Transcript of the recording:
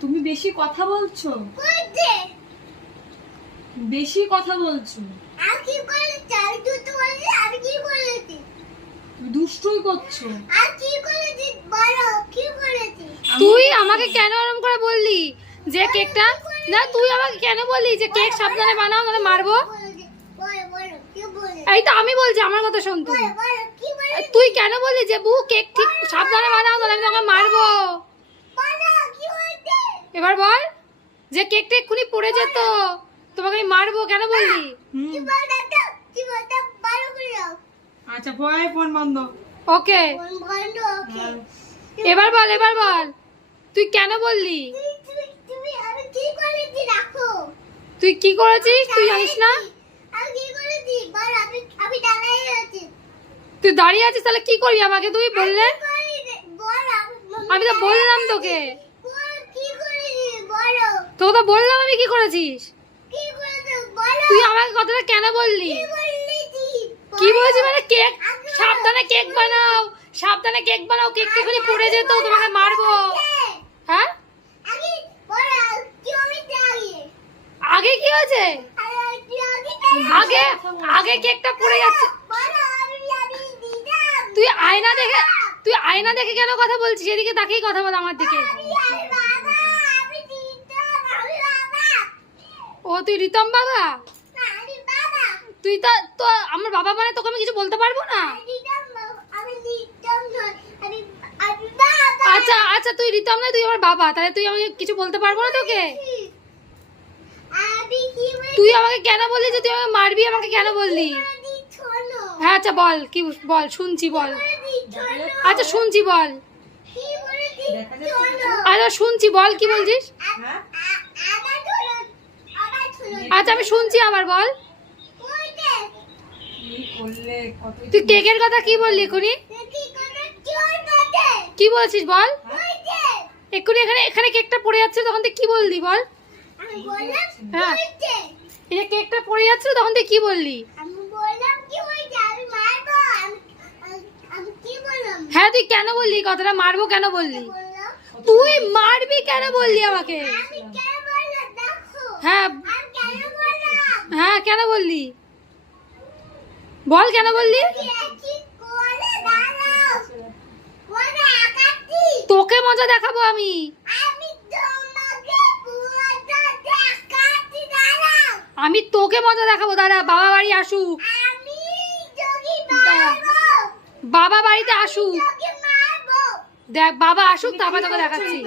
তুমি বেশি কথা বলছো, বেশি কথা বলছো। দুষ্টুই করছো। তুই আমাকে কেন এরকম করে বললি যে কেকটা, না তুই আমাকে কেন বললি যে কেক সাবধানে বানাও নাহলে মারবো? এই তো আমি বলছি, আমার কথা শোন। তুই কেন বললি যে বউ কেক ঠিক সাবধানে বানাও নাহলে আমি তোমাকে মারবো? এবার বল যে কেকটা এক্ষুনি পড়ে যেত, তোমাকে আমি মারবো, কেন বললি? আচ্ছা ফোন বন্ধ। ওকে এবার বল, এবার বল তুই কেন বললি? তুই কি করেছিস তুই জানিস না? তুই দাঁড়িয়ে আছিস, তাহলে কি করবি আমাকে তুই বললে? আমি তো বললাম তোকে, তোকে তো বললাম আমি কি করেছিস। তুই আমাকে কথাটা কেন বললি? কি বলছিস মানে? কেক সাবধানে কেক বানাও, সাবধানে কেক বানাও, কেক এখানে পড়ে যেত, তোমাকে মারবো। হ্যাঁ আগে কি হয়েছে? আগে আগে কেকটা পড়ে যাচ্ছে। তুই আয়না দেখে কেন কথা বলছিস? এদিকে তাকিয়ে কথা বল আমার দিকে। ও তুই রিতম বাবা? তুই তো আমার বাবা মানে তোকে আমি কিছু বলতে পারবো না। আচ্ছা আচ্ছা তুই রিতম না, তুই আমার বাবা, তাহলে তুই আমাকে কিছু বলতে পারবো না তোকে। তুই আমাকে কেন বললি যে তুই আমাকে মারবি? আমাকে কেন বললি? হ্যাঁ আচ্ছা বল, কি বল, শুনছি বল। আচ্ছা শুনছি বল, আচ্ছা শুনছি বল, কি বলছিস? আচ্ছা আমি শুনছি, আবার বল। তুই কেকের কথা কি বললি এক্ষুনি? কি বলছিস বল এক্ষুনি? এখানে কেকটা পড়ে যাচ্ছে, তখন তুই কি বললি বল? হ্যাঁ এই কেকটা পড়ে যাচ্ছে, তখন তুই কি বললি? হ্যাঁ তুই কেন বললি কথাটা, মারবো কেন বললি? তুই মারবি কেন বললি আমাকে? হ্যাঁ হ্যাঁ কেন বললি বল, কেন বললি? তোকে মজা দেখাবো আমি। আমি তোকে মজা দেখাবো, দাঁড়া বাবা বাড়ি আসুক, বাবা বাড়িতে আসুক, দেখ বাবা আসুক তারপর তোকে দেখাচ্ছি।